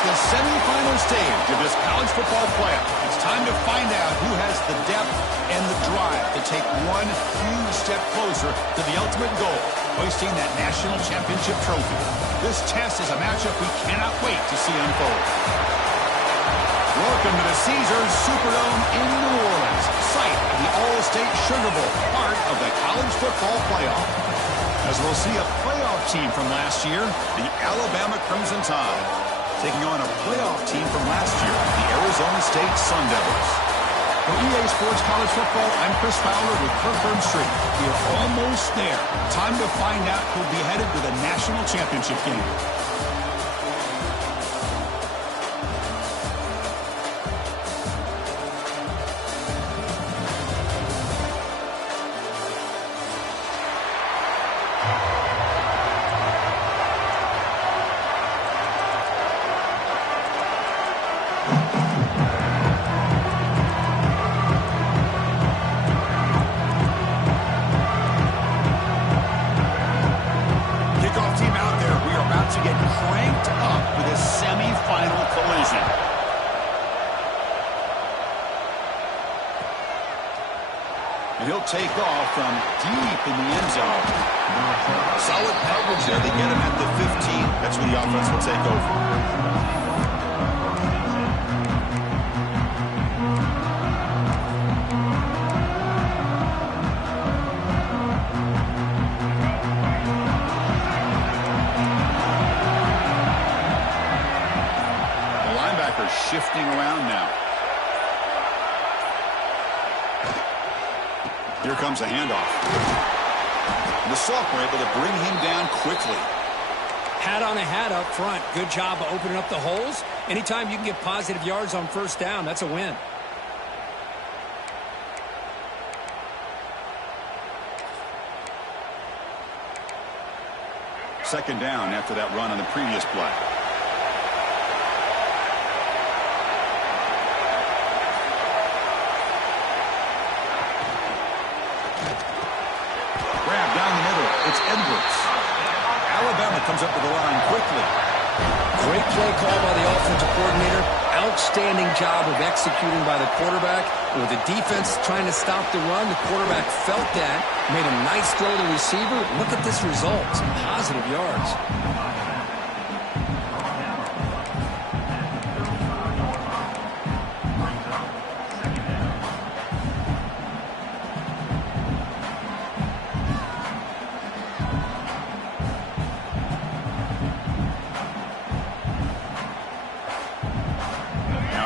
It's the semifinal stage of this college football playoff. It's time to find out who has the depth and the drive to take one huge step closer to the ultimate goal, hoisting that national championship trophy. This test is a matchup we cannot wait to see unfold. Welcome to the Caesars Superdome in New Orleans, site of the All-State Sugar Bowl, part of the college football playoff. As we'll see a playoff team from last year, the Alabama Crimson Tide, taking on a playoff team from last year, the Arizona State Sun Devils. For EA Sports College Football, I'm Chris Fowler with Kirkland Street. We are almost there. Time to find out who'll be headed to the national championship game. Take off from deep in the end zone. Solid coverage there. They get him at the 15. That's where the offense will take over. The linebacker shifting around now. Here comes a handoff. The sophomore able to bring him down quickly. Hat on a hat up front. Good job of opening up the holes. Anytime you can get positive yards on first down, that's a win. Second down after that run on the previous play. It's Edwards. Alabama comes up to the line quickly. Great play call by the offensive coordinator. Outstanding job of executing by the quarterback. With the defense trying to stop the run, the quarterback felt that, made a nice throw to the receiver. Look at this result. Some positive yards.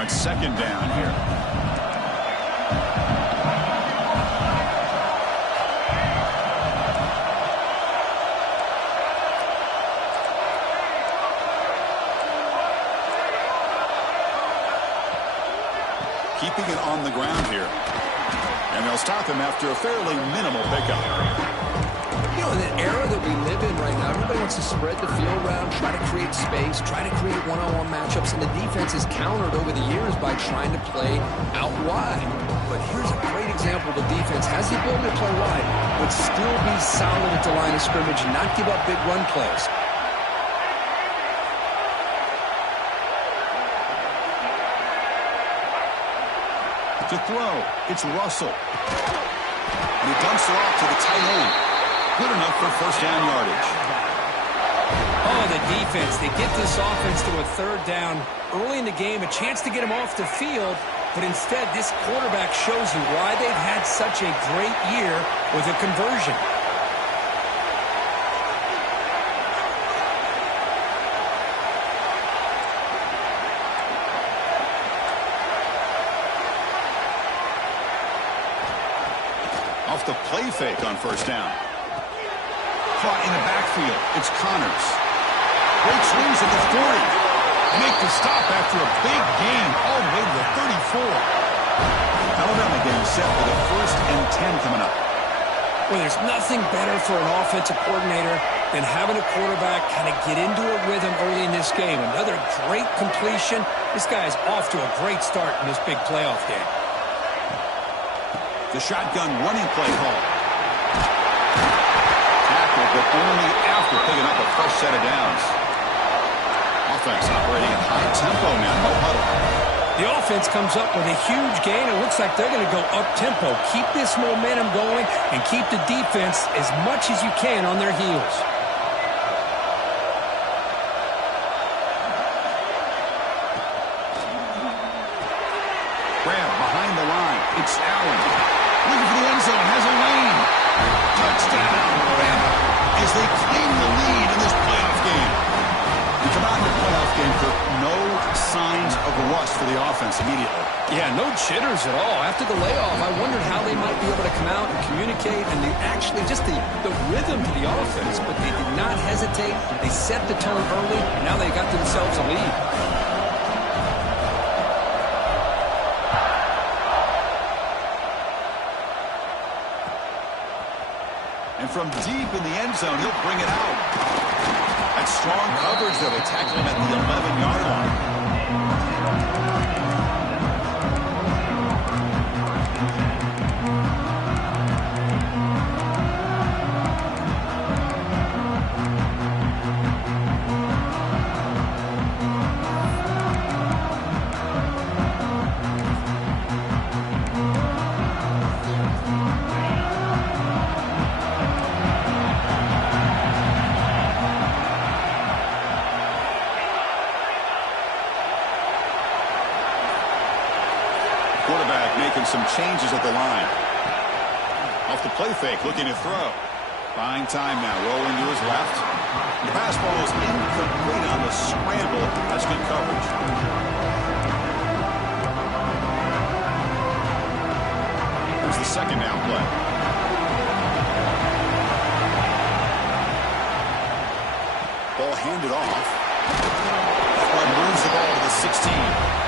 Second down here. Keeping it on the ground here. And they'll stop him after a fairly minimal pickup. You know, in the era that we live in right now, everybody wants to spread the field around, try to create space, try to create one-on-one matchups, and the defense is countered over the years by trying to play out wide. But here's a great example. The defense has the ability to play wide, but still be solid at the line of scrimmage and not give up big run plays. To throw, it's Russell. And he dumps it off to the tight end. Good enough for first down yardage. Oh, the defense. They get this offense to a third down early in the game, a chance to get him off the field, but instead this quarterback shows you why they've had such a great year with a conversion. Off the play fake on first down. Caught in the backfield. It's Connors. Great swings at the 40. Make the stop after a big gain all the way to the 34. Alabama getting set for the 1st and 10 coming up. Well, there's nothing better for an offensive coordinator than having a quarterback kind of get into a rhythm early in this game. Another great completion. This guy is off to a great start in this big playoff game. The shotgun running play call. Tackle, but only after picking up a fresh set of downs. Off offense operating at high tempo now. No huddle. The offense comes up with a huge gain. It looks like they're going to go up-tempo. Keep this momentum going and keep the defense as much as you can on their heels. Grab behind the line. It's Allen. Looking for the end zone. Has a lane. Touchdown. Bama. As they claim the lead in this playoff game. We come out in the playoff game for no signs of rust for the offense immediately. Yeah, no jitters at all. After the layoff, I wondered how they might be able to come out and communicate and actually just the rhythm to the offense. But they did not hesitate. They set the tone early, and now they got themselves a lead. And from deep in the end zone, he'll bring it out. That's strong coverage, though. They tackle him at the 11-yard line. Quarterback making some changes at the line. Off the play fake, looking to throw. Buying time now, rolling to his left. The pass ball is incomplete on the scramble. That's good coverage. Here's the second down play. Ball handed off. That one moves the ball to the 16.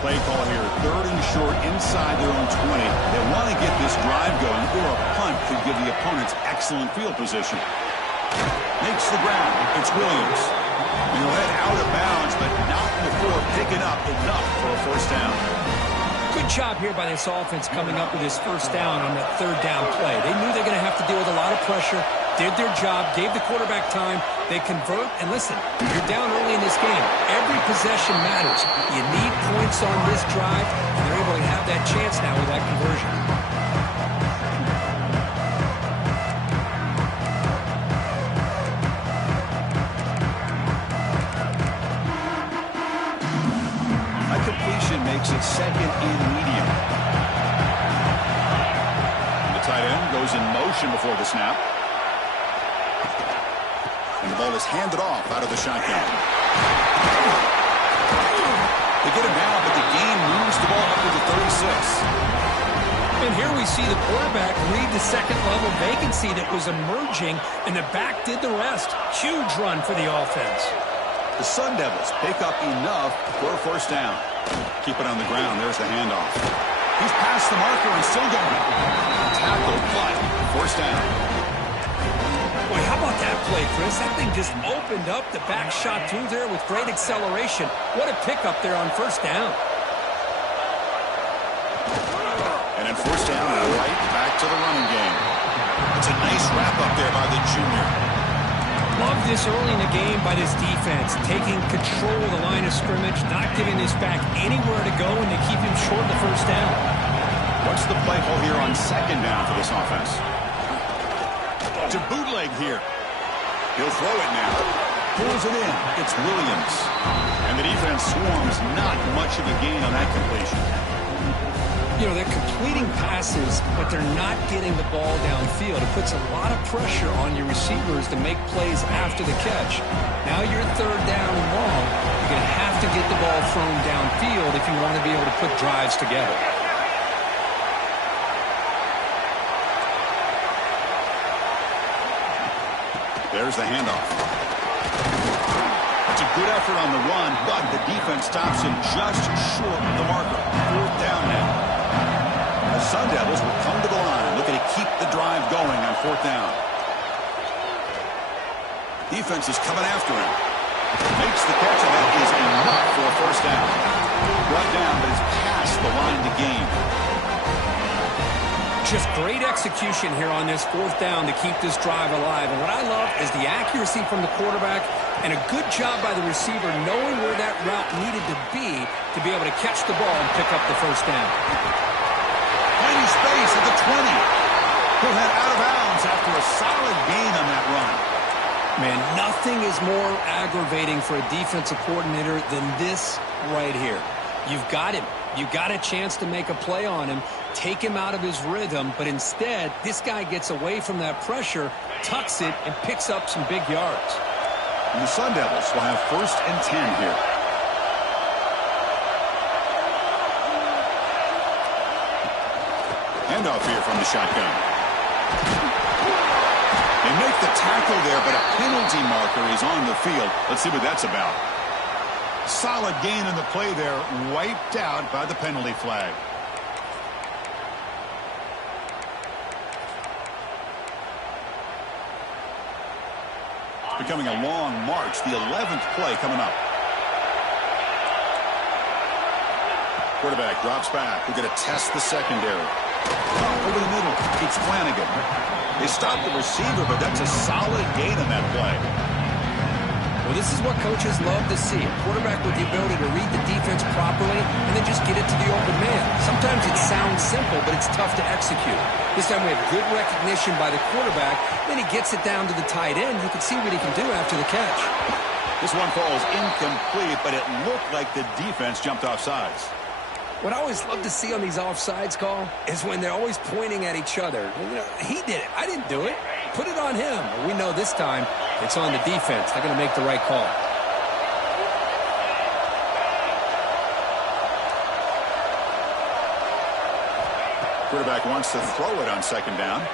Play call here, 3rd and short inside their own 20. They want to get this drive going, or a punt could give the opponents excellent field position. Makes the ground. It's Williams. And he'll head out of bounds, but not before picking up enough for a first down. Good job here by this offense coming up with this first down on that 3rd down play. They knew they were going to have to deal with a lot of pressure, did their job, gave the quarterback time. They convert, and listen, you're down early in this game. Every possession matters. You need points on this drive, and they're able to have that chance now with that conversion. A completion makes it 2nd and medium. The tight end goes in motion before the snap. And the ball is handed off out of the shotgun. They get him down, but the gain moves the ball up to the 36. And here we see the quarterback read the second-level vacancy that was emerging, and the back did the rest. Huge run for the offense. The Sun Devils pick up enough for a first down. Keep it on the ground. There's the handoff. He's past the marker and still going. Tackle, but first down. Boy, how about that play, Chris? That thing just opened up the back shot through there with great acceleration. What a pickup there on first down. And then first down, right back to the running game. It's a nice wrap-up there by the junior. Love this early in the game by this defense, taking control of the line of scrimmage, not giving this back anywhere to go, and to keep him short of the first down. What's the play call here on 2nd down for this offense? To bootleg here. He'll throw it now. Pulls it in. It's Williams. And the defense swarms. Not much of a gain on that completion. You know, they're completing passes, but they're not getting the ball downfield. It puts a lot of pressure on your receivers to make plays after the catch. Now you're 3rd down and long. You're going to have to get the ball thrown downfield if you want to be able to put drives together. There's the handoff. It's a good effort on the run, but the defense stops him just short of the marker. 4th down now. The Sun Devils will come to the line, looking to keep the drive going on 4th down. Defense is coming after him. Makes the catch, and that is enough for a first down. Brought down, but it's past the line to gain. Just great execution here on this fourth down to keep this drive alive. And what I love is the accuracy from the quarterback and a good job by the receiver knowing where that route needed to be able to catch the ball and pick up the first down. Plenty space at the 20. He'll head out of bounds after a solid gain on that run. Man, nothing is more aggravating for a defensive coordinator than this right here. You've got him. You've got a chance to make a play on him, take him out of his rhythm, but instead, this guy gets away from that pressure, tucks it, and picks up some big yards. And the Sun Devils will have 1st and 10 here. Handoff here from the shotgun. They make the tackle there, but a penalty marker is on the field. Let's see what that's about. Solid gain in the play there, wiped out by the penalty flag. Becoming a long march, the 11th play coming up. Quarterback drops back. We're going to test the secondary. Over the middle, it's Flanagan. They stopped the receiver, but that's a solid gain on that play. Well, this is what coaches love to see. A quarterback with the ability to read the defense properly and then just get it to the open man. Sometimes it sounds simple, but it's tough to execute. This time we have good recognition by the quarterback. Then he gets it down to the tight end. You can see what he can do after the catch. This one falls incomplete, but it looked like the defense jumped off sides. What I always love to see on these offsides call is when they're always pointing at each other. You know, he did it. I didn't do it. Put it on him. We know this time it's on the defense. They're going to make the right call. Quarterback wants to throw it on 2nd down.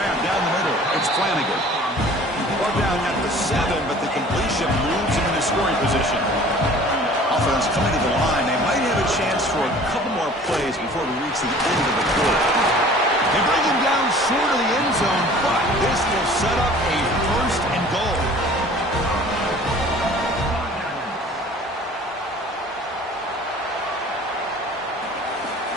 Grab down the middle. It's Flanagan. Brought down at the 7, but the completion moves him into scoring position. Offense coming to the line. They might have a chance for a couple more plays before we reach the end of the quarter. They bring him down short of the end zone, but this will set up a 1st and goal.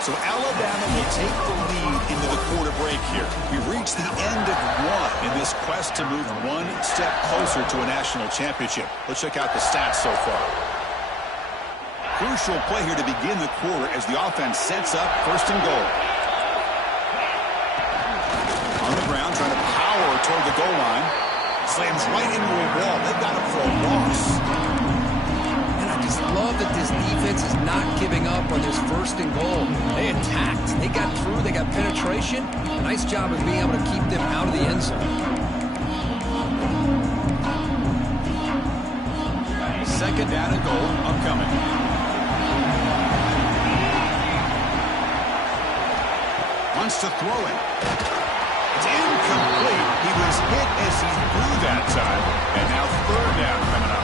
So Alabama will take the lead into the quarter break here. We've reached the end of one in this quest to move one step closer to a national championship. Let's check out the stats so far. Crucial play here to begin the quarter as the offense sets up 1st and goal. On the ground, trying to power toward the goal line. Slams right into a wall. They've got him for a loss. And I just love that this defense is not giving up on this 1st and goal. They attacked. They got through. They got penetration. Nice job of being able to keep them out of the end zone. 2nd down and goal upcoming. Wants to throw it. It's incomplete. He was hit as he threw that time. And now 3rd down coming up.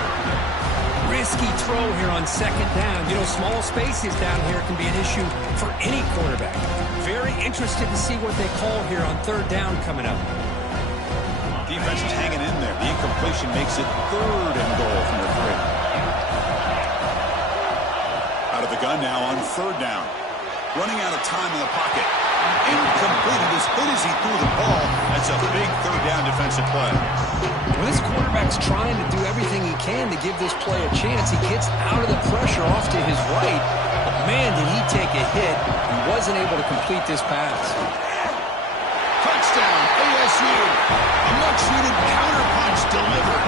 Risky throw here on 2nd down. You know, small spaces down here can be an issue for any quarterback. Very interested to see what they call here on 3rd down coming up. Defense is hanging in there. The incompletion makes it 3rd and goal from the 3. Out of the gun now on 3rd down. Running out of time in the pocket. Incomplete. It was hit as he threw the ball. That's a big 3rd down defensive play. Well, this quarterback's trying to do everything he can to give this play a chance. He gets out of the pressure off to his right. But man, did he take a hit. He wasn't able to complete this pass. Touchdown, ASU. A much-needed counterpunch delivered.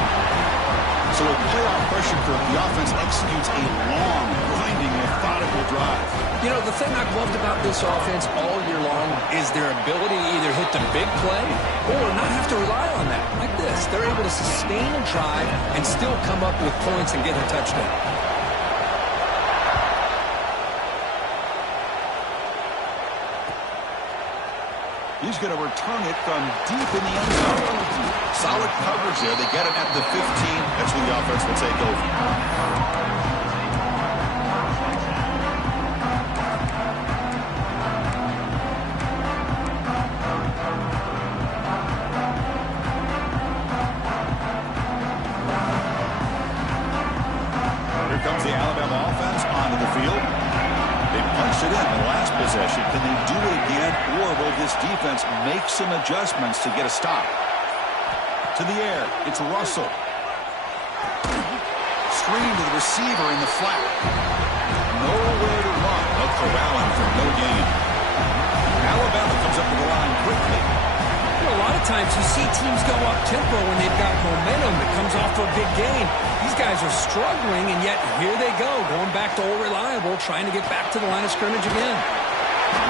So with playoff pressure curve, the offense executes a long, grinding, methodical drive. You know, the thing I've loved about this offense all year long is their ability to either hit the big play or not have to rely on that. Like this, they're able to sustain a drive and still come up with points and get a touchdown. He's going to return it from deep in the end zone. Solid coverage there. They get it at the 15. That's where the offense will take over. Here comes the Alabama offense on forced it in the last possession. Can they do it again, or will this defense make some adjustments to get a stop? To the air, it's Russell. Screen to the receiver in the flat. Nowhere to run. They'll corral him for no gain. Alabama comes up to the line quickly. You know, a lot of times you see teams go up tempo when they've got momentum that comes off for a big gain. These guys are struggling, and yet here they go, going back to old reliable, trying to get back to the line of scrimmage again.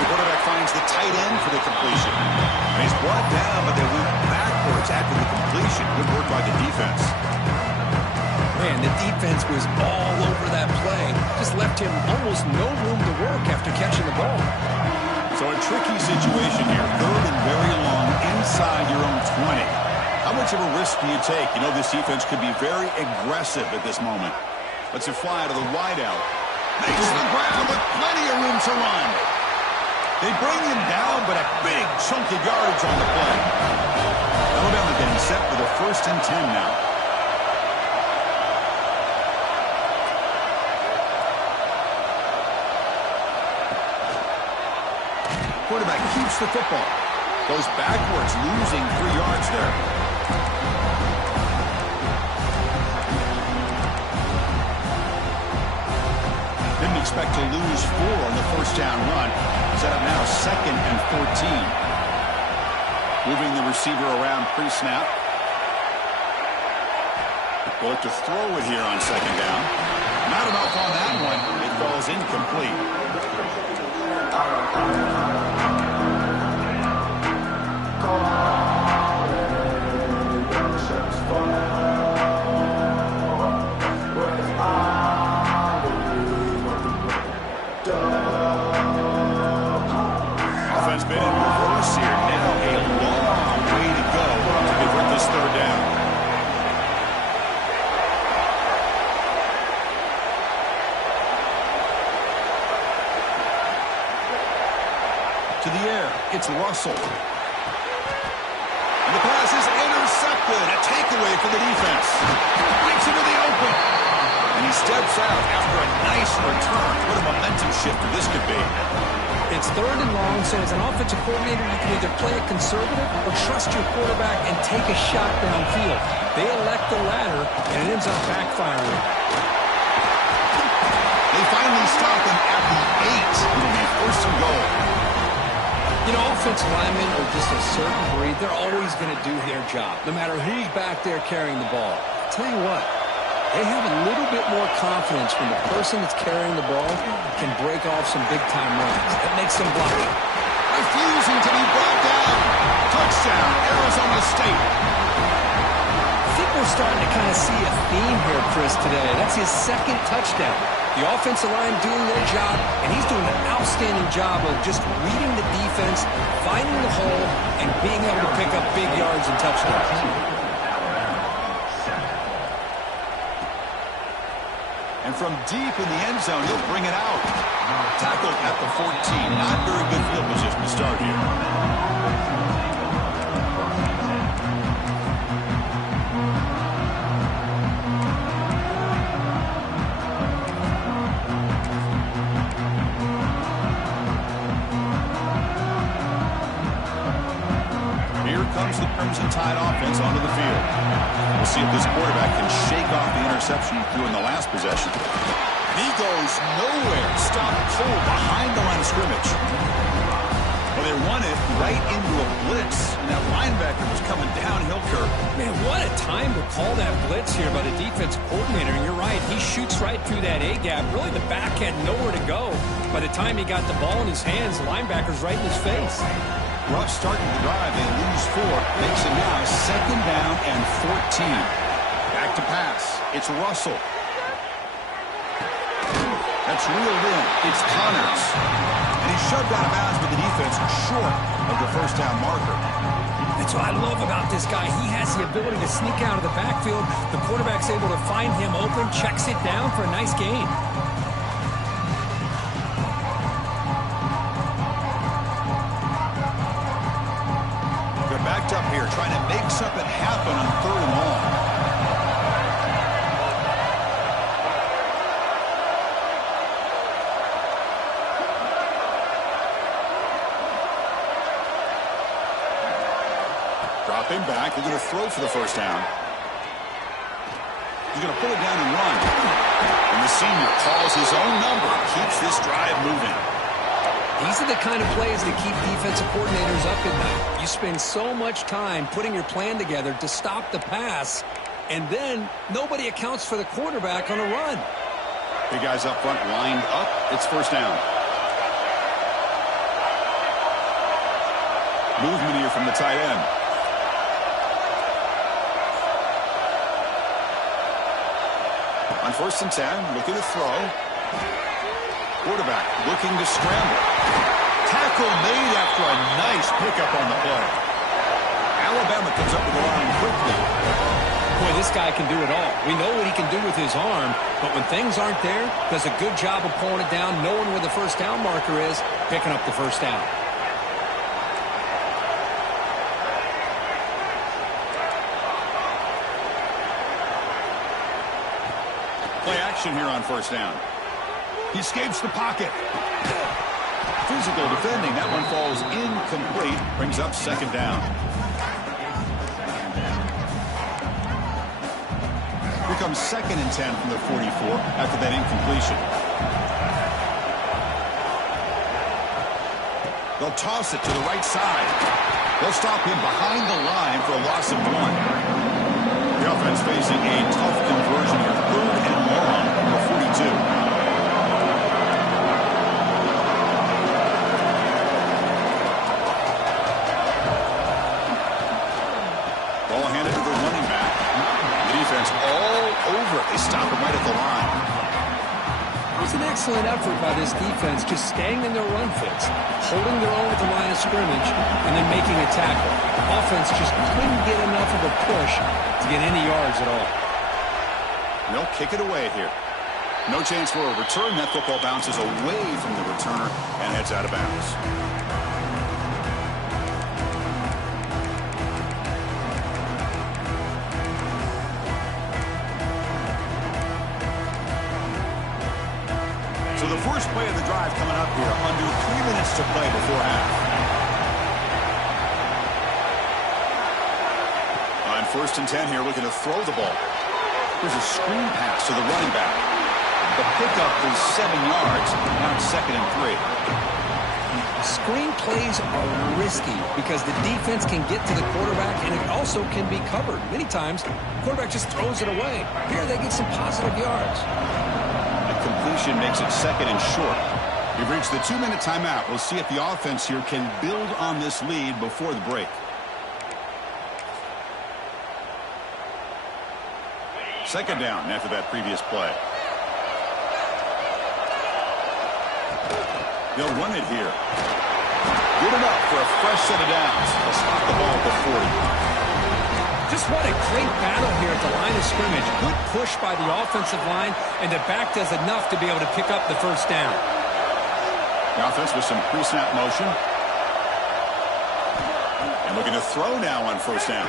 The quarterback finds the tight end for the completion. And he's brought down, but they went backwards after the completion. Good work by the defense. Man, the defense was all over that play. Just left him almost no room to work after catching the ball. So a tricky situation here. Third and very long inside your own 20. How much of a risk do you take? You know this defense could be very aggressive at this moment. Let's it fly to the wideout. Makes the ground with plenty of room to run. They bring him down, but a big chunk of yardage on the play. Alabama getting set for the 1st and 10 now. Quarterback keeps the football. Goes backwards, losing 3 yards there. Didn't expect to lose 4 on the 1st down run. Set up now 2nd and 14. Moving the receiver around pre-snap. We'll look to throw it here on 2nd down. Not enough on that one. It falls incomplete. Offense been in reverse here. Now a long way to go to convert this 3rd down. To the air, it's Russell. And the pass is intercepted. A takeaway for the defense. Breaks into the open. And he steps out after a nice return. What a momentum shifter this could be. It's 3rd and long, so as an offensive coordinator, you can either play it conservative or trust your quarterback and take a shot downfield. They elect the latter, and it ends up backfiring. They finally stop him at the 8. It'll be 1st and goal. You know, offensive linemen are just a certain breed. They're always going to do their job, no matter who's back there carrying the ball. I'll tell you what, they have a little bit more confidence when the person that's carrying the ball can break off some big-time runs. That makes them block it. Refusing to be brought down. Touchdown, Arizona State. I think we're starting to kind of see a theme here, Chris, today. That's his 2nd touchdown. The offensive line doing their job, and he's doing an outstanding job of just reading the defense, finding the hole, and being able to pick up big yards and touchdowns. And from deep in the end zone, he'll bring it out. Tackled at the 14. Not very good field position to start here. Here comes the Crimson Tide offense onto the field. We'll see if this quarterback can shake off the interception he threw in the last possession. He goes nowhere. Stop cold behind the line of scrimmage. Well, they run it right into a blitz, and that linebacker was coming downhill curve. Man, what a time to call that blitz here by the defensive coordinator. And you're right, he shoots right through that A-gap. Really, the back had nowhere to go. By the time he got the ball in his hands, the linebacker's right in his face. Rough start to the drive. They lose 4. Makes it now 2nd down and 14. Back to pass. It's Russell. That's reeled in. It's Connors. And he's shoved out of bounds with the defense short of the 1st down marker. That's what I love about this guy. He has the ability to sneak out of the backfield. The quarterback's able to find him open, checks it down for a nice gain. They're backed up here, trying to make something happen on 3rd and long. Dropping back. They're going to throw for the first down. He's going to pull it down and run. And the senior calls his own number. Keeps this drive moving. These are the kind of plays that keep defensive coordinators up at night. You spend so much time putting your plan together to stop the pass, and then nobody accounts for the quarterback on a run. Big guys up front lined up. It's first down. Movement here from the tight end. On 1st and 10, looking to throw. Quarterback looking to scramble. Tackle made after a nice pickup on the play. Alabama comes up with the line quickly. Boy, this guy can do it all. We know what he can do with his arm, but when things aren't there, does a good job of pulling it down, knowing where the first down marker is, picking up the first down. Play action here on first down. He escapes the pocket. Physical defending. That one falls incomplete. Brings up second down. Here comes 2nd and 10 from the 44 after that incompletion. They'll toss it to the right side. They'll stop him behind the line for a loss of 1. The offense facing a tough conversion here. 3rd and long from the 42. Ball handed to the running back. The defense all over it. They stop him right at the line. It was an excellent effort by this defense, just staying in their run fits, holding their own at the line of scrimmage, and then making a tackle. The offense just couldn't get enough of a push to get any yards at all. They'll kick it away here. No chance for a return. That football bounces away from the returner and heads out of bounds. So the first play of the drive coming up here. Under 3 minutes to play before half. On 1st and 10 here, looking to throw the ball. There's a screen pass to the running back. The pickup is 7 yards. Now it's 2nd and 3. Screen plays are risky because the defense can get to the quarterback, and it also can be covered. Many times, the quarterback just throws it away. Here, they get some positive yards. Completion makes it 2nd and short. We've reached the 2-minute timeout. We'll see if the offense here can build on this lead before the break. Second down after that previous play. They'll run it here. Good enough for a fresh set of downs. They'll spot the ball at the 40. Just what a great battle here at the line of scrimmage. Good push by the offensive line, and the back does enough to be able to pick up the first down. The offense with some pre-snap motion. And looking to throw now on first down.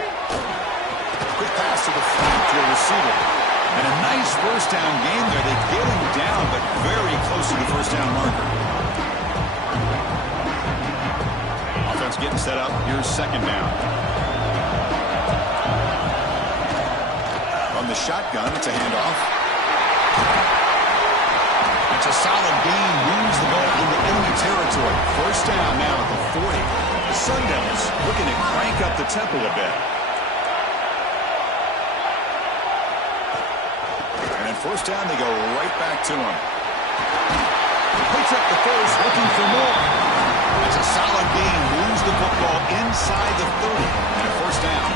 Quick pass to the front to a receiver. And a nice first down game there. They get him down, but very close to the first down marker. Offense getting set up. Here's second down. On the shotgun, it's a handoff. It's a solid gain. Moves the ball into enemy territory. First down now at the 40. The Sun Devils looking to crank up the tempo a bit. And then first down, they go right back to him. Picks up the first, looking for more. It's a solid gain. Moves the football inside the 30. And a first down.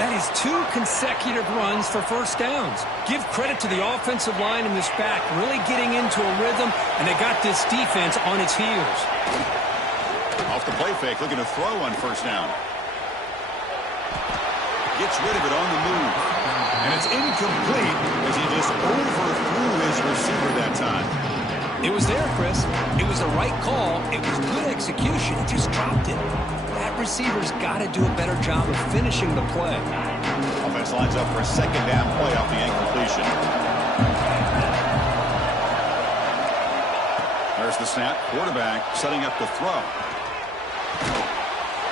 That is 2 consecutive runs for first downs. Give credit to the offensive line in this back, really getting into a rhythm, and they got this defense on its heels. Off the play fake, looking to throw on first down. Gets rid of it on the move. And it's incomplete as he just overthrew his receiver that time. It was there, Chris. It was the right call. It was good execution. He just dropped it. That receiver's got to do a better job of finishing the play. Offense lines up for a second down play off the incompletion. There's the snap. Quarterback setting up the throw.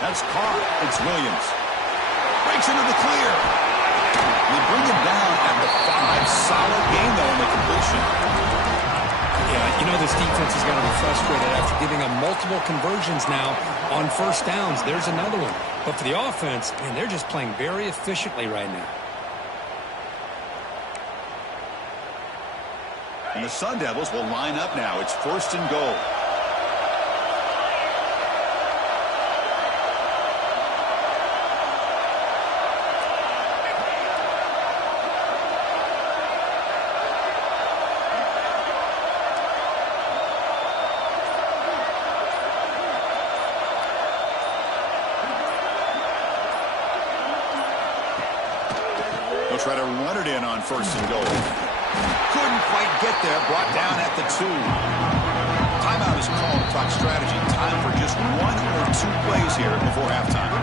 That's caught. It's Williams. Breaks into the clear. They bring him down at the 5. Solid game, though, in the completion. Yeah, you know this defense is going to be frustrated after giving up multiple conversions now on first downs. There's another one. But for the offense, man, they're just playing very efficiently right now. And the Sun Devils will line up now. It's 1st and goal. They'll try to run it in on 1st and goal. Couldn't quite get there. Brought down at the 2. Timeout is called to talk strategy. Time for just 1 or 2 plays here before halftime.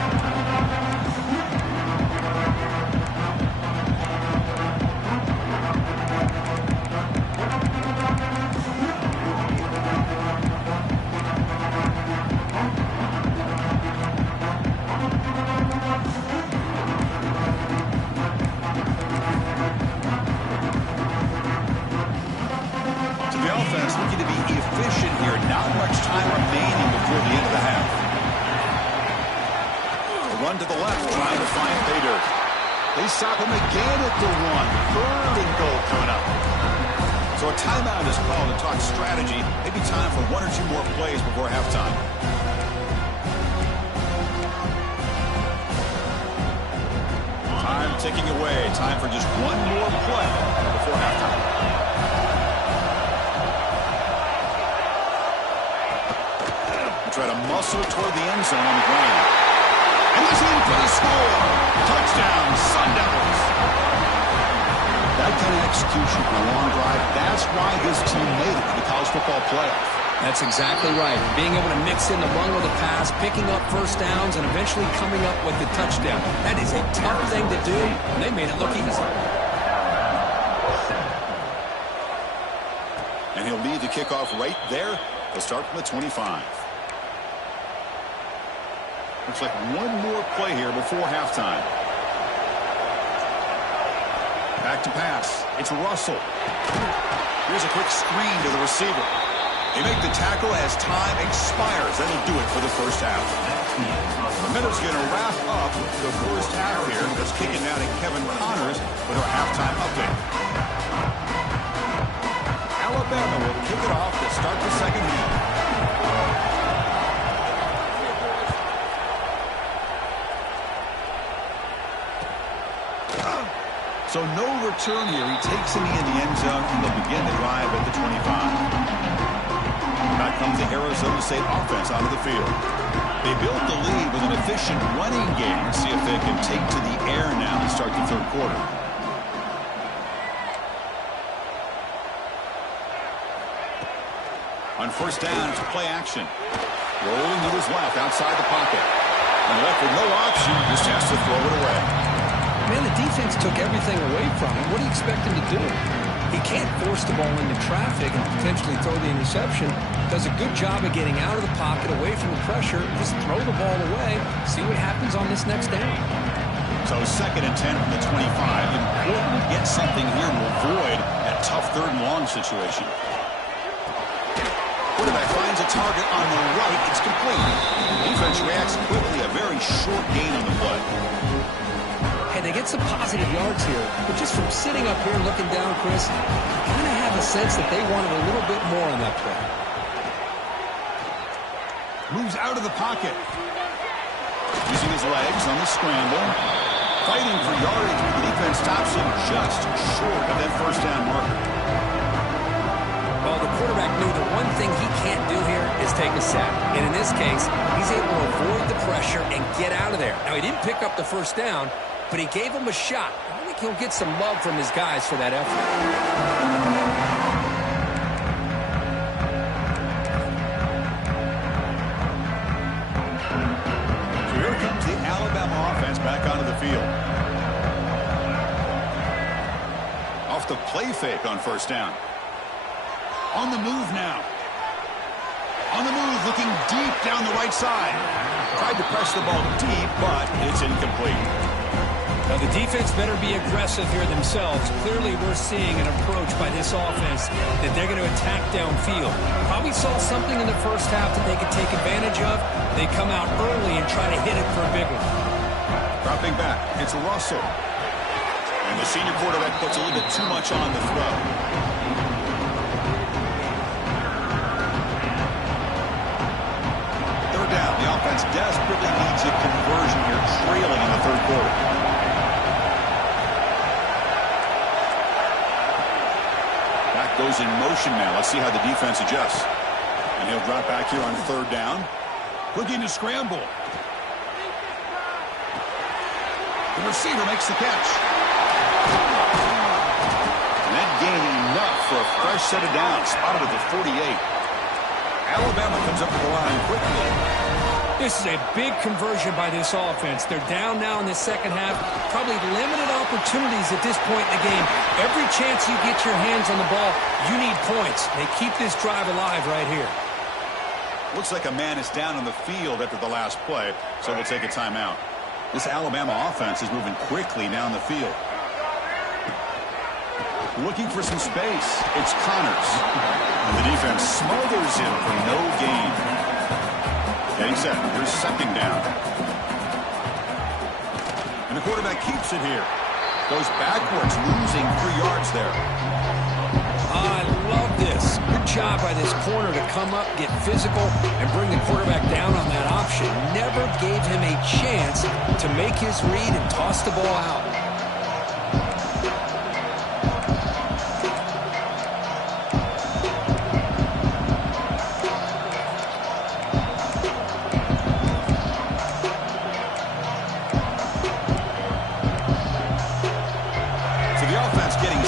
Looking to be efficient here. Not much time remaining before the end of the half. A run to the left, trying to find Bader. They stop him again at the 1. 3rd and goal coming up. So a timeout is called to talk strategy. Maybe time for 1 or 2 more plays before halftime. Time ticking away. Time for just 1 more play before halftime. Try to muscle toward the end zone on the ground. And he's in for the score. Touchdown, Sun Devils. That kind of execution for a long drive, that's why his team made it to the college football playoff. That's exactly right. Being able to mix in the run with the pass, picking up first downs, and eventually coming up with the touchdown. That is a tough thing to do, and they made it look easy. And he'll lead the kickoff right there. They'll start from the 25. Looks like 1 more play here before halftime. Back to pass. It's Russell. Here's a quick screen to the receiver. They make the tackle as time expires. That'll do it for the first half. The Meadows going to wrap up the first half here. Let's kick it now to Kevin Connors with our halftime update. Alabama will kick it off to start the second half. So no return here. He takes it in the end zone, and they'll begin the drive at the 25. Back comes the Arizona State offense onto the field. They built the lead with an efficient running game. Let's see if they can take to the air now to start the 3rd quarter. On 1st down, it's play action. Rolling to his left, outside the pocket. And left with no option, just has to throw it away. Man, the defense took everything away from him. What do you expect him to do? He can't force the ball into traffic and potentially throw the interception. Does a good job of getting out of the pocket, away from the pressure. Just throw the ball away. See what happens on this next down. So 2nd and 10 from the 25. Important to get something here to avoid that tough 3rd and long situation. Quarterback finds a target on the right. It's complete. The defense reacts quickly. A very short gain on the play. Hey, they get some positive yards here, but just from sitting up here and looking down, Chris, you kind of have a sense that they wanted a little bit more on that play. Moves out of the pocket. Using his legs on the scramble. Fighting for yardage. The defense stops him just short of that 1st down marker. Well, the quarterback knew the one thing he can't do here is take a sack. And in this case, he's able to avoid the pressure and get out of there. Now, he didn't pick up the 1st down, but he gave him a shot. I think he'll get some love from his guys for that effort. So here comes the Alabama offense back onto the field. Off the play fake on 1st down. On the move now. On the move, looking deep down the right side. Tried to press the ball deep, but it's incomplete. Now, the defense better be aggressive here themselves. Clearly, we're seeing an approach by this offense that they're going to attack downfield. Probably saw something in the first half that they could take advantage of. They come out early and try to hit it for a big one. Dropping back, it's Russell. And the senior quarterback puts a little bit too much on the throw. Third down, the offense desperately needs a conversion here, trailing in the third quarter. Goes in motion now. Let's see how the defense adjusts. And he'll drop back here on third down. Looking to scramble. The receiver makes the catch. And that gained enough for a fresh set of downs. Spotted at the 48. Alabama comes up to the line quickly. This is a big conversion by this offense. They're down now in the second half. Probably limited opportunities at this point in the game. Every chance you get your hands on the ball, you need points. They keep this drive alive right here. Looks like a man is down on the field after the last play, so we'll take a timeout. This Alabama offense is moving quickly down the field. Looking for some space. It's Connors. And the defense smothers him for no gain. Getting set. Here's second down. And the quarterback keeps it here. Goes backwards, losing 3 yards there. I love this. Good job by this corner to come up, get physical, and bring the quarterback down on that option. Never gave him a chance to make his read and toss the ball out.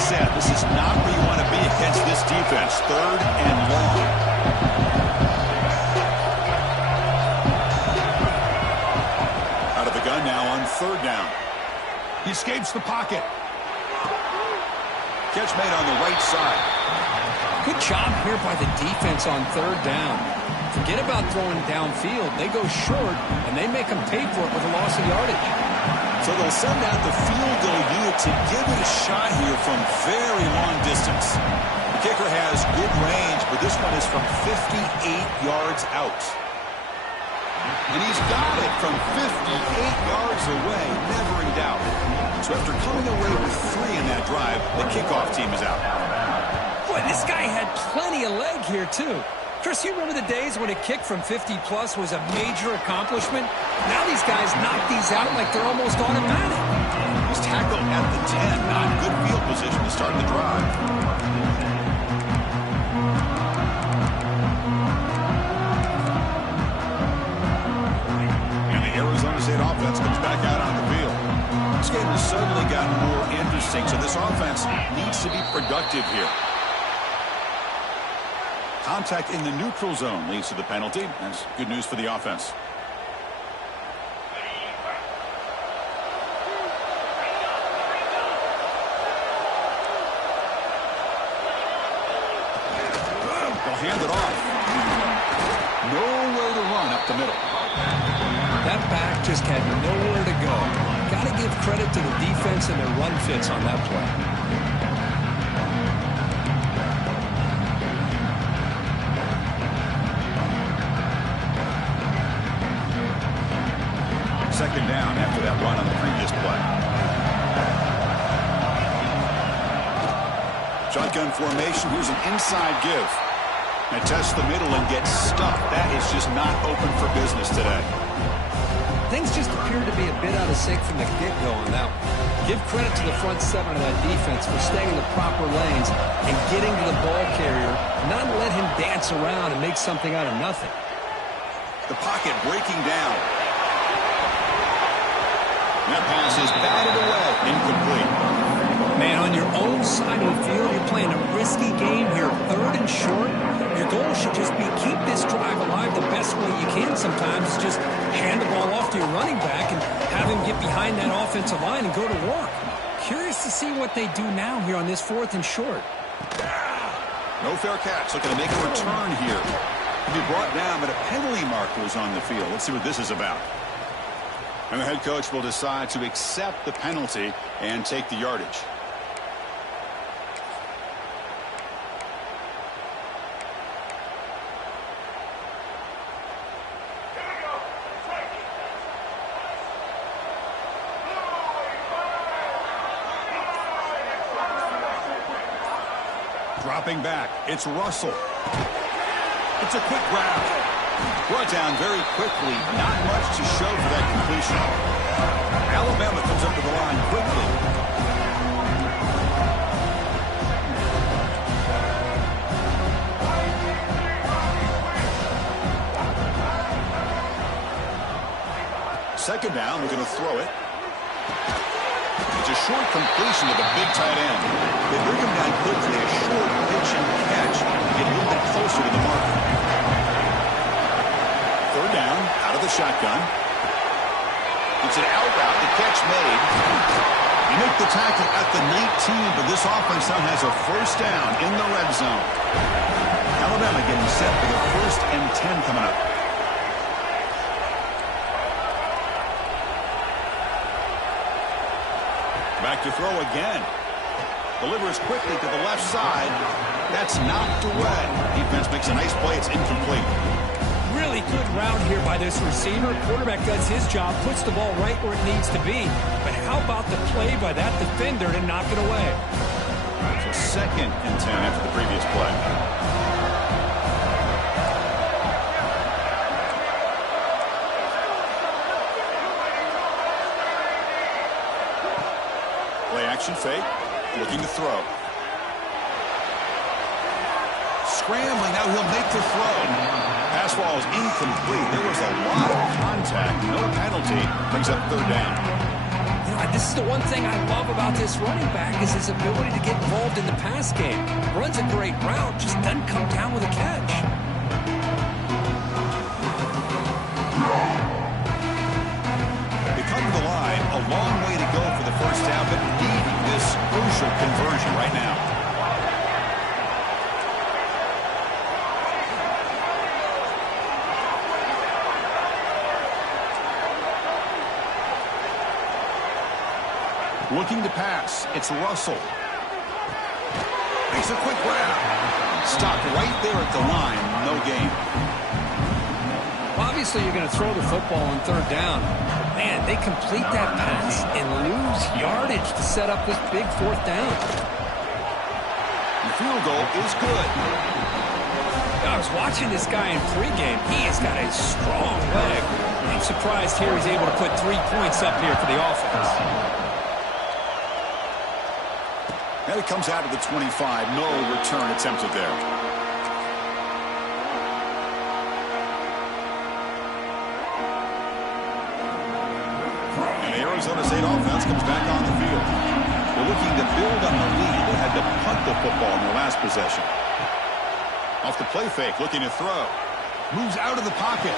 This is not where you want to be against this defense. Third and long. Out of the gun now on third down. He escapes the pocket. Catch made on the right side. Good job here by the defense on third down. Forget about throwing downfield. They go short, and they make them pay for it with a loss of yardage. So they'll send out the field goal unit to give it a shot here from very long distance. The kicker has good range, but this one is from 58 yards out. And he's got it from 58 yards away, never in doubt. So after coming away with 3 in that drive, the kickoff team is out. Boy, this guy had plenty of leg here, too. Chris, you remember the days when a kick from 50-plus was a major accomplishment? Now these guys knock these out like they're almost automatic. He's tackled at the 10. Not good field position to start the drive. And the Arizona State offense comes back out on the field. This game has suddenly gotten more interesting, so this offense needs to be productive here. Contact in the neutral zone leads to the penalty. That's good news for the offense. They'll hand it off. Nowhere to run up the middle. That back just had nowhere to go. Got to give credit to the defense and their run fits on that play. Second down after that run on the previous play. Shotgun formation. Here's an inside give. And test the middle and get stuffed. That is just not open for business today. Things just appear to be a bit out of sync from the get-go on that one. Give credit to the front seven of that defense for staying in the proper lanes and getting to the ball carrier, not let him dance around and make something out of nothing. The pocket breaking down. That pass is batted away. Incomplete. Man, on your own side of the field, you're playing a risky game here. Third and short. Your goal should just be keep this drive alive the best way you can sometimes. Just hand the ball off to your running back and have him get behind that offensive line and go to work. Curious to see what they do now here on this fourth and short. No fair catch. Looking to make a return here. He'll be brought down, but a penalty marker is on the field. Let's see what this is about. And the head coach will decide to accept the penalty and take the yardage. Dropping back, it's Russell. It's a quick grab. Brought down very quickly. Not much to show for that completion. Alabama comes up to the line quickly. Second down, we're going to throw it. It's a short completion to the big tight end. They bring him down quickly, a short pitch and catch to get a little bit closer to the mark. Third down, out of the shotgun. It's an out route, the catch made. You make the tackle at the 19, but this offense now has a first down in the red zone. Alabama getting set for the 1st and 10 coming up. Back to throw again. Delivers quickly to the left side. That's knocked away. Defense makes a nice play. It's incomplete. Really good route here by this receiver. Quarterback does his job, puts the ball right where it needs to be. But how about the play by that defender to knock it away? So 2nd and 10 after the previous play. Play action fake. Looking to throw. Scrambling. Now he'll make the throw. Pass ball is incomplete. There was a lot of contact. No penalty. Brings up 3rd down. You know, this is the one thing I love about this running back is his ability to get involved in the pass game. Runs a great route, just doesn't come down with a catch. They come to the line. A long way to go for the first down, but need this crucial conversion right now. Looking to pass. It's Russell. Makes a quick grab. Stopped right there at the line. No gain. Well, obviously, you're going to throw the football on 3rd down. Man, they complete that pass and lose yardage to set up this big 4th down. The field goal is good. I was watching this guy in pregame. He has got a strong leg. I'm surprised here he's able to put 3 points up here for the offense. Now he comes out of the 25. No return attempted there. And the Arizona State offense comes back on the field. They're looking to build on the lead. They had to punt the football in their last possession. Off the play fake, looking to throw. Moves out of the pocket.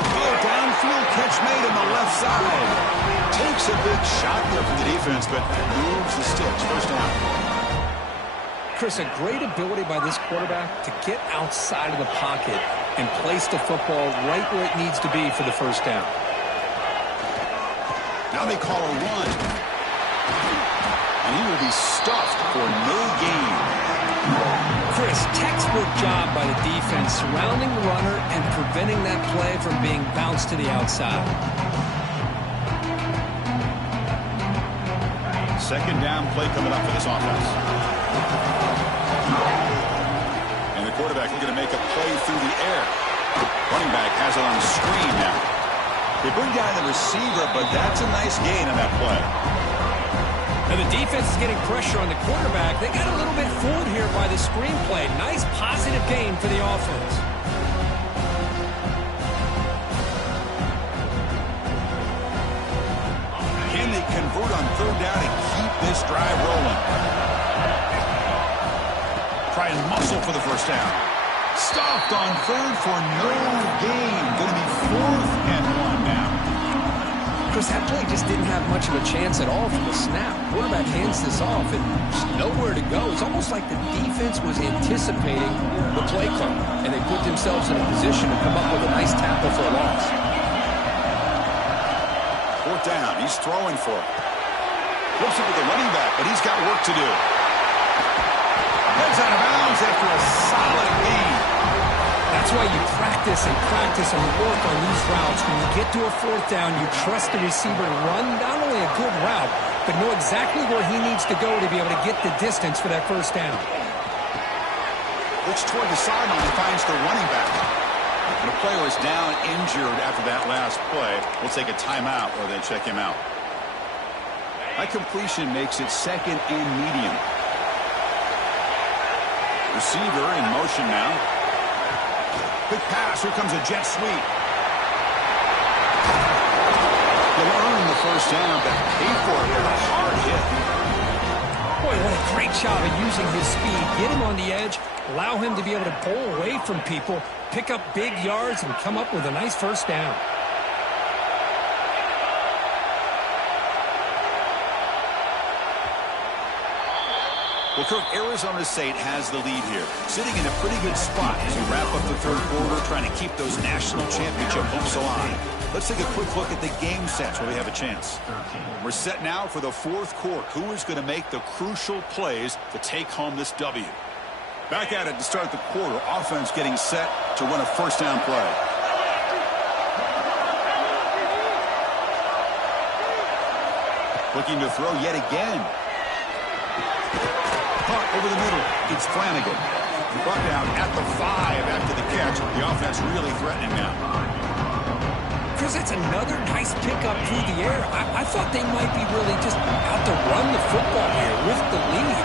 Oh, downfield catch made on the left side. Takes a big shot there from the defense, but moves the sticks. First down. Chris, a great ability by this quarterback to get outside of the pocket and place the football right where it needs to be for the first down. Now they call a run. And he will be stuffed for no gain. Chris, textbook job by the defense surrounding the runner and preventing that play from being bounced to the outside. Second down play coming up for this offense. And the quarterback looking to make a play through the air. Running back has it on the screen now. They bring down the receiver, but that's a nice gain on that play. Now the defense is getting pressure on the quarterback. They got a little bit fooled here by the screen play. Nice positive gain for the offense. Can they convert on 3rd down and keep this drive rolling? Try and muscle for the first down. Stopped on 3rd for no gain. Going to be 4th and 1 now. Chris, that play just didn't have much of a chance at all from the snap. Quarterback hands this off and just nowhere to go. It's almost like the defense was anticipating the play call, and they put themselves in a position to come up with a nice tackle for a loss. down. He's throwing for it. Flips it with the running back, but he's got work to do. Heads out of bounds after a solid gain. That's why you practice and work on these routes. When you get to a fourth down, you trust the receiver to run not only a good route, but know exactly where he needs to go to be able to get the distance for that first down. Looks toward the sideline and finds the running back. And the player is down injured after that last play. We'll take a timeout or then check him out. That completion makes it second and medium. Receiver in motion now. Quick pass. Here comes a jet sweep. They'll earn the first down, but pay for it with a hard hit. Boy, what a great job of using his speed. Get him on the edge, allow him to be able to pull away from people, pick up big yards, and come up with a nice first down. Well, Kirk, Arizona State has the lead here, sitting in a pretty good spot as we wrap up the third quarter, trying to keep those national championship hopes alive. Let's take a quick look at the game sets where we have a chance. We're set now for the fourth quarter. Who is going to make the crucial plays to take home this W? Back at it to start the quarter. Offense getting set to run a first down play. Looking to throw yet again. Caught over the middle. It's Flanagan. Brought down at the 5 after the catch. The offense really threatening now. Chris, it's another nice pickup through the air. I thought they might be really just out to run the football here with the lead.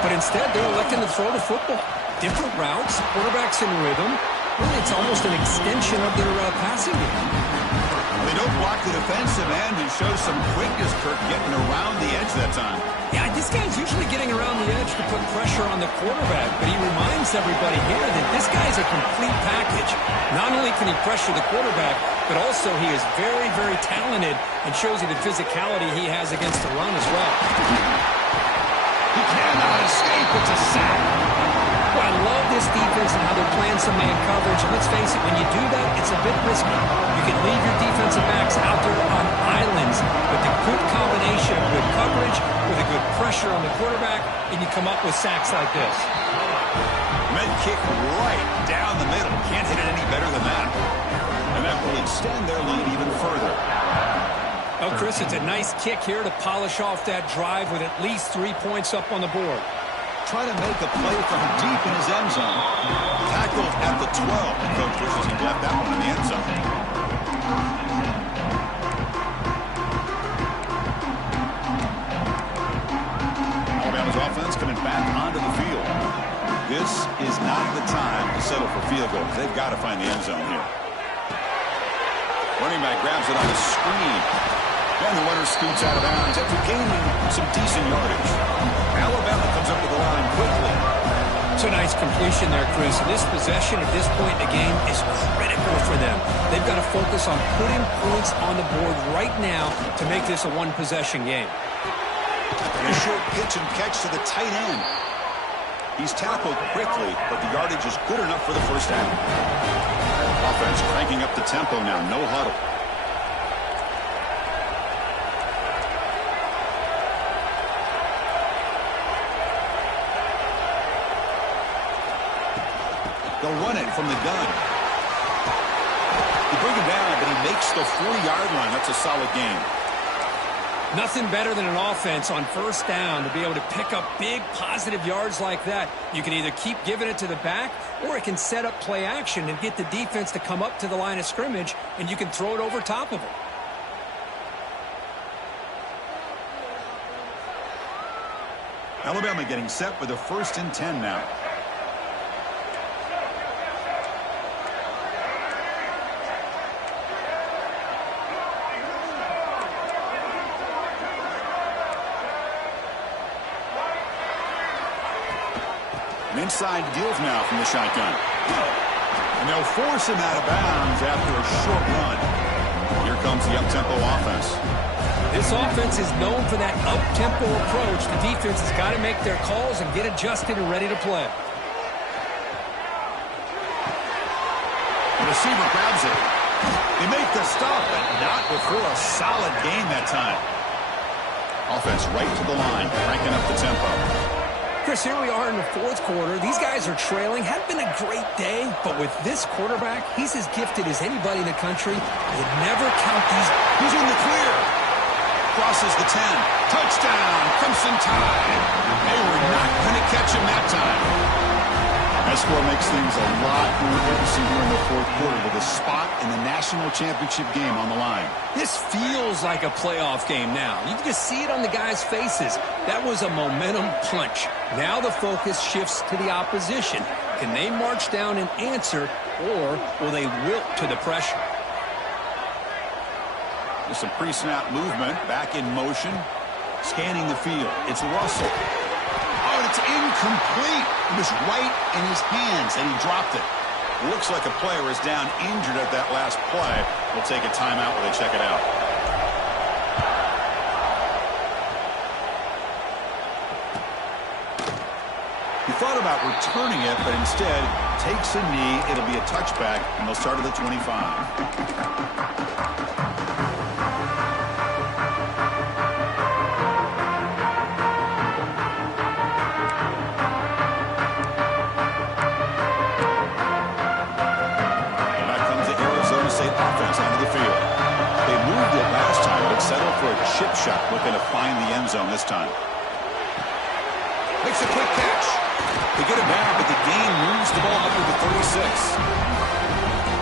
But instead, they're electing to throw the football. Different routes, quarterbacks in rhythm. Really, it's almost an extension of their passing game. They don't block the defensive end and show some quickness, Kirk, getting around the edge that time. Yeah, this guy's usually getting around the edge to put pressure on the quarterback, but he reminds everybody here that this guy's a complete package. Not only can he pressure the quarterback, but also he is very, very talented and shows you the physicality he has against the run as well. He cannot escape. It's a sack. Well, I love this defense and how they're playing some man coverage. And let's face it, when you do that, it's a bit risky. You can leave your defensive backs out there on islands, but the good combination of good coverage with a good pressure on the quarterback, and you come up with sacks like this. Med kick right down the middle. Can't hit it any better than that. And that will extend their lead even further. Oh, Chris, it's a nice kick here to polish off that drive with at least 3 points up on the board. Try to make a play from deep in his end zone. Tackled at the 12. The coach wishes he left that one in the end zone. Alabama's offense coming back onto the field. This is not the time to settle for field goals. They've got to find the end zone here. Running back grabs it on the screen. And the runner scoots out of bounds after gaining some decent yardage. Alabama comes up to the line quickly. It's a nice completion there, Chris. This possession at this point in the game is critical for them. They've got to focus on putting points on the board right now to make this a one-possession game. And a short pitch and catch to the tight end. He's tackled quickly, but the yardage is good enough for the first down. Offense cranking up the tempo now. No huddle. They'll run it from the gun. They bring him down, but he makes the 4-yard line. That's a solid game. Nothing better than an offense on first down to be able to pick up big positive yards like that. You can either keep giving it to the back, or it can set up play action and get the defense to come up to the line of scrimmage, and you can throw it over top of them. Alabama getting set with a 1st and 10 now. An inside give now from the shotgun. And they'll force him out of bounds after a short run. Here comes the up-tempo offense. This offense is known for that up-tempo approach. The defense has got to make their calls and get adjusted and ready to play. The receiver grabs it. They make the stop, but not before a solid gain that time. Offense right to the line, cranking up the tempo. Chris, here we are in the fourth quarter. These guys are trailing. Hadn't been a great day, but with this quarterback, he's as gifted as anybody in the country. You never count these. He's in the clear. Crosses the 10. Touchdown, Crimson Tide. They were not going to catch him that time. That score makes things a lot more interesting here in the fourth quarter with a spot in the national championship game on the line. This feels like a playoff game now. You can just see it on the guys' faces. That was a momentum punch. Now the focus shifts to the opposition. Can they march down and answer, or will they wilt to the pressure? There's some pre-snap movement, back in motion, scanning the field. It's Russell. Oh, and it's incomplete. It was right in his hands, and he dropped it. Looks like a player is down injured at that last play. We'll take a timeout while they check it out. He thought about returning it, but instead takes a knee. It'll be a touchback, and they'll start at the 25. Settle for a chip shot, looking to find the end zone this time. Makes a quick catch. They get it back, but the gain moves the ball up to the 36.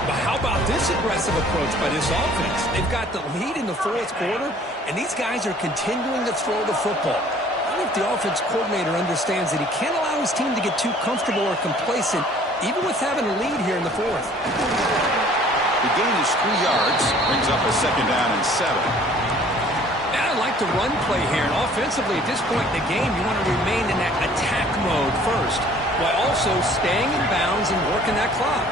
But how about this aggressive approach by this offense? They've got the lead in the fourth quarter, and these guys are continuing to throw the football. I think the offense coordinator understands that he can't allow his team to get too comfortable or complacent, even with having a lead here in the fourth. The gain is 3 yards, brings up a second down and 7. I like the run play here, and offensively at this point in the game, you want to remain in that attack mode first, while also staying in bounds and working that clock.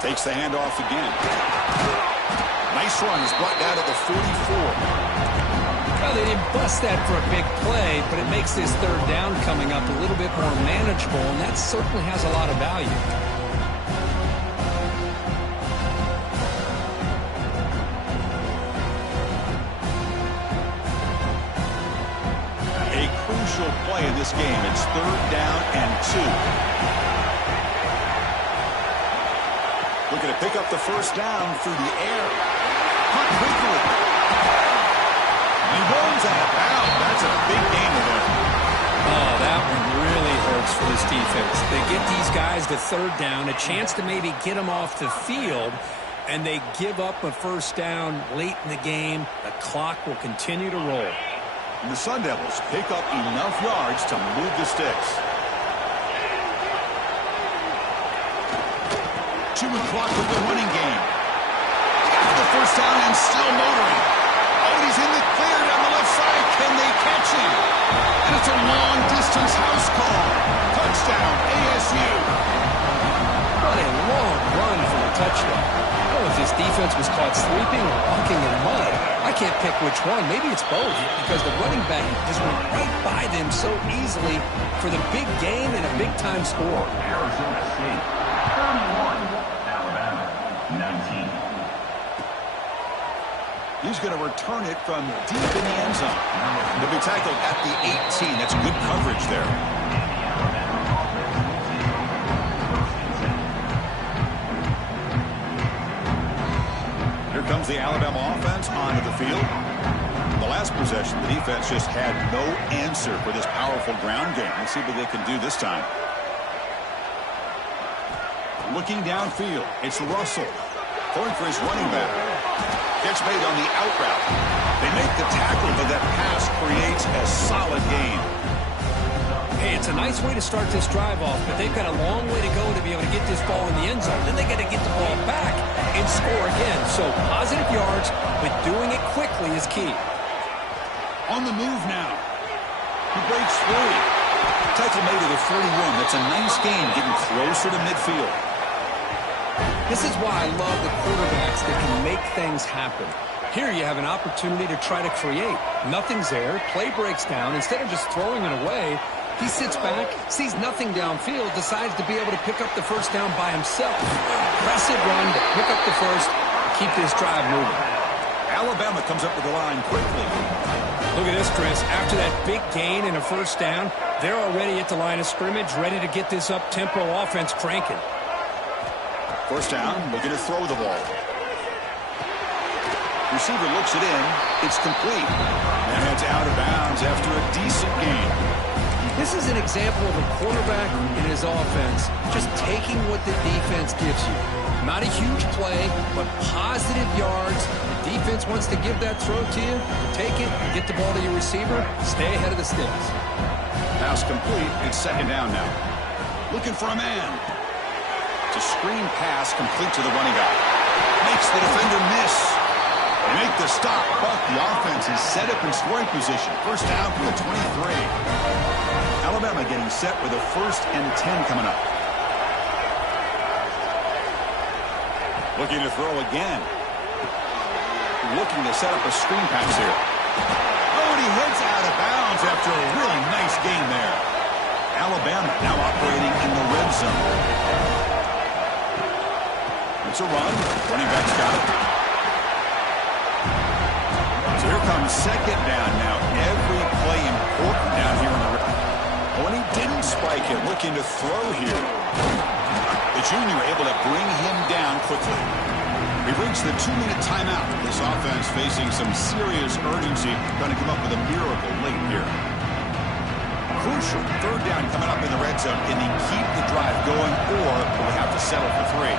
Takes the handoff again. Nice run, is brought down at the 44. Well, they didn't bust that for a big play, but it makes this third down coming up a little bit more manageable, and that certainly has a lot of value. A crucial play in this game. It's third down and 2. Looking to pick up the first down through the air. Hunt quickly. He rolls out of bounds. That's a big gain of it. Oh, that one really hurts for this defense. They get these guys the third down, a chance to maybe get them off the field, and they give up a first down late in the game. The clock will continue to roll. And the Sun Devils pick up enough yards to move the sticks. 2 o'clock with the running game. Got the first down and still motoring. Oh, he's in the clear down the left side. Can they catch him? And it's a long-distance house call. Touchdown, ASU. What a long run for a touchdown. I don't know if this defense was caught sleeping or walking in mud. I can't pick which one. Maybe it's both, because the running back just went right by them so easily for the big gain and a big-time score. Arizona State, 31. Alabama, 19. He's going to return it from deep in the end zone. He'll be tackled at the 18. That's good coverage there. Here comes the Alabama offense onto the field. The last possession, the defense just had no answer for this powerful ground game. Let's see what they can do this time. Looking downfield, it's Russell. Going for his running back. Gets made on the out route. They make the tackle, but that pass creates a solid gain. Hey, it's a nice way to start this drive off, but they've got a long way to go to be able to get this ball in the end zone. Then they got to get the ball back and score again. So positive yards, but doing it quickly is key. On the move now. He breaks free. Tackle made to the 41. That's a nice gain, getting closer to midfield. This is why I love the quarterbacks that can make things happen. Here you have an opportunity to try to create. Nothing's there. Play breaks down. Instead of just throwing it away, he sits back, sees nothing downfield, decides to be able to pick up the first down by himself. Impressive run to pick up the first, keep this drive moving. Alabama comes up with the line quickly. Look at this, Chris. After that big gain and a first down, they're already at the line of scrimmage, ready to get this up-tempo offense cranking. First down, looking to throw the ball. Receiver looks it in. It's complete. And heads out of bounds after a decent gain. This is an example of a quarterback in his offense just taking what the defense gives you. Not a huge play, but positive yards. The defense wants to give that throw to you. Take it, get the ball to your receiver, stay ahead of the sticks. Pass complete. It's second down now. Looking for a man. It's a screen pass complete to the running back. Makes the defender miss. They make the stop, but the offense is set up in scoring position. First down from the 23. Alabama getting set with a 1st and 10 coming up. Looking to throw again. Looking to set up a screen pass here. Oh, and he heads out of bounds after a really nice gain there. Alabama now operating in the red zone. It's a run. Running back's got it. So here comes second down now. Every play important down here in the red. Oh, and he didn't spike it. Looking to throw here. The junior able to bring him down quickly. We've reached the 2-minute timeout. This offense facing some serious urgency, trying to come up with a miracle late here. Crucial third down coming up in the red zone. Can he keep the drive going, or will we have to settle for 3?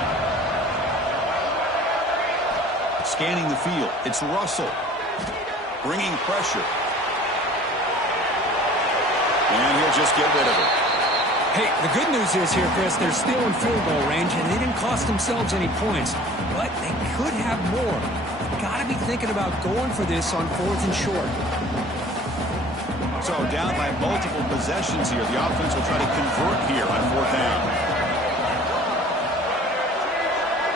Scanning the field. It's Russell. Bringing pressure. And he'll just get rid of it. Hey, the good news is here, Chris, they're still in field goal range, and they didn't cost themselves any points. But they could have more. Got to be thinking about going for this on 4th and short. So down by multiple possessions here. The offense will try to convert here on 4th down.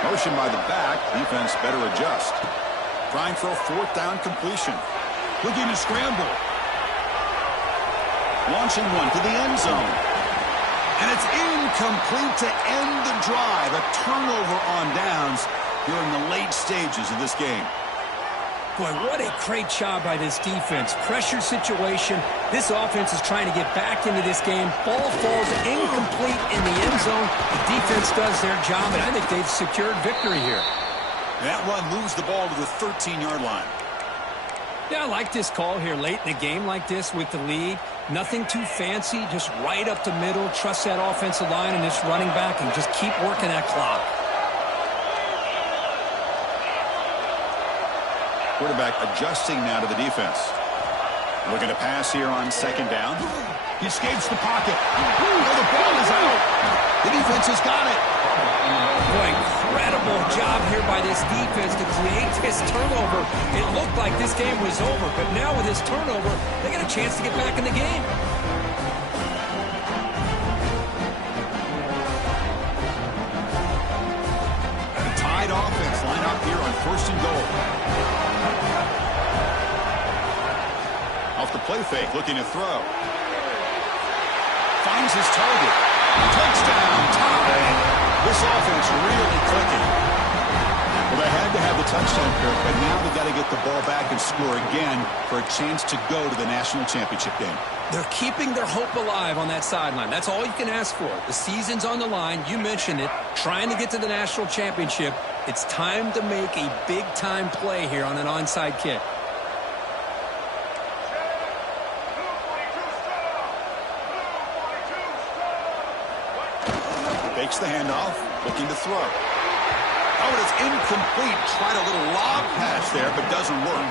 Motion by the back. Defense better adjust. Trying for a 4th down completion. Looking to scramble. Launching one to the end zone. And it's incomplete to end the drive. A turnover on downs here in the late stages of this game. Boy, what a great job by this defense. Pressure situation. This offense is trying to get back into this game. Ball falls incomplete in the end zone. The defense does their job, and I think they've secured victory here. That run moves the ball to the 13-yard line. Yeah, I like this call here late in the game like this with the lead. Nothing too fancy, just right up the middle. Trust that offensive line and this running back and just keep working that clock. Quarterback adjusting now to the defense. Looking to pass here on 2nd down. He escapes the pocket. Oh, the ball is out. The defense has got it. Boy, incredible job here by this defense to create this turnover. It looked like this game was over, but now with this turnover, they get a chance to get back in the game. The Tide offense line up here on 1st and goal. Off the play fake, looking to throw. Finds his target. Touchdown, Tide. This offense really clicking. Well, they had to have the touchdown, Kirk, but now they've got to get the ball back and score again for a chance to go to the national championship game. They're keeping their hope alive on that sideline. That's all you can ask for. The season's on the line. You mentioned it. Trying to get to the national championship. It's time to make a big-time play here on an onside kick. Fakes the handoff, looking to throw. Oh, and it's incomplete. Tried a little lob pass there, but doesn't work.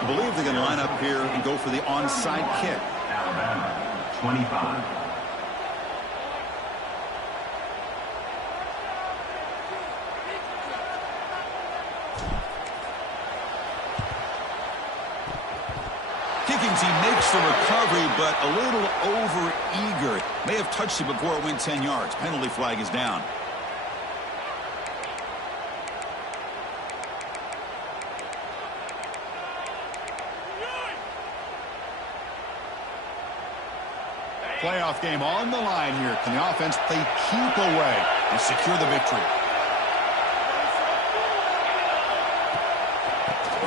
I believe they're going to line up here and go for the onside kick. Alabama, 25. He makes the recovery, but a little over-eager. May have touched it before it went 10 yards. Penalty flag is down. playoff game on the line here. Can the offense play keep away and secure the victory?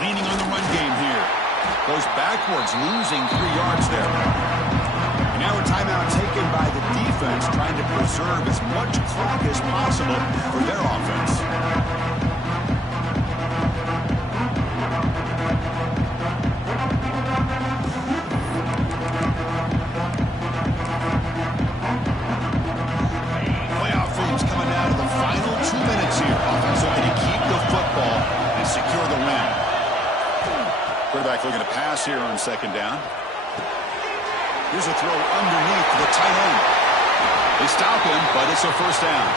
Leaning on the run game here. Goes backwards, losing 3 yards there. And now a timeout taken by the defense, trying to preserve as much clock as possible for their offense. Quarterback looking to pass here on 2nd down. Here's a throw underneath the tight end. They stop him, but it's a 1st down.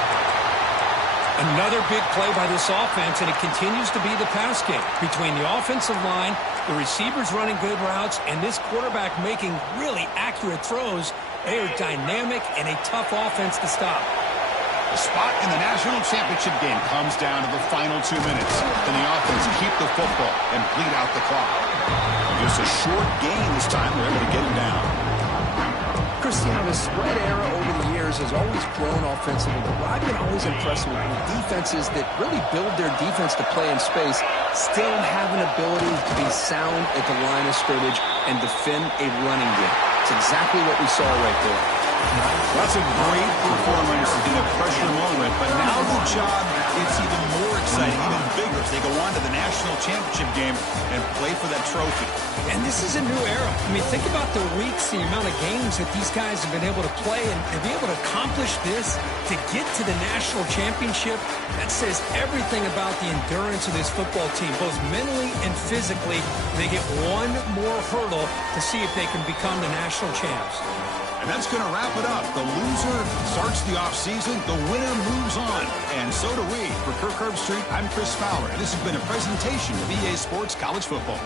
Another big play by this offense, and it continues to be the pass game. Between the offensive line, the receivers running good routes, and this quarterback making really accurate throws, they are dynamic and a tough offense to stop. The spot in the national championship game comes down to the final 2 minutes. Can the offense keep the football and bleed out the clock? Just a short gain this time. They're able to get him down. Cristiano, the spread era over the years has always grown offensively, but I've been always impressed with defenses that really build their defense to play in space, still have an ability to be sound at the line of scrimmage and defend a running game. It's exactly what we saw right there. That's a great performance in a pressure moment, but now the job, it's even more exciting, even bigger as they go on to the national championship game and play for that trophy. And this is a new era. I mean, think about the weeks, the amount of games that these guys have been able to play, and to be able to accomplish this, to get to the national championship, that says everything about the endurance of this football team, both mentally and physically. They get one more hurdle to see if they can become the national champs. And that's going to wrap it up. The loser starts the offseason. The winner moves on. And so do we. For Kirk Herbstreit, I'm Chris Fowler. And this has been a presentation of EA Sports College Football.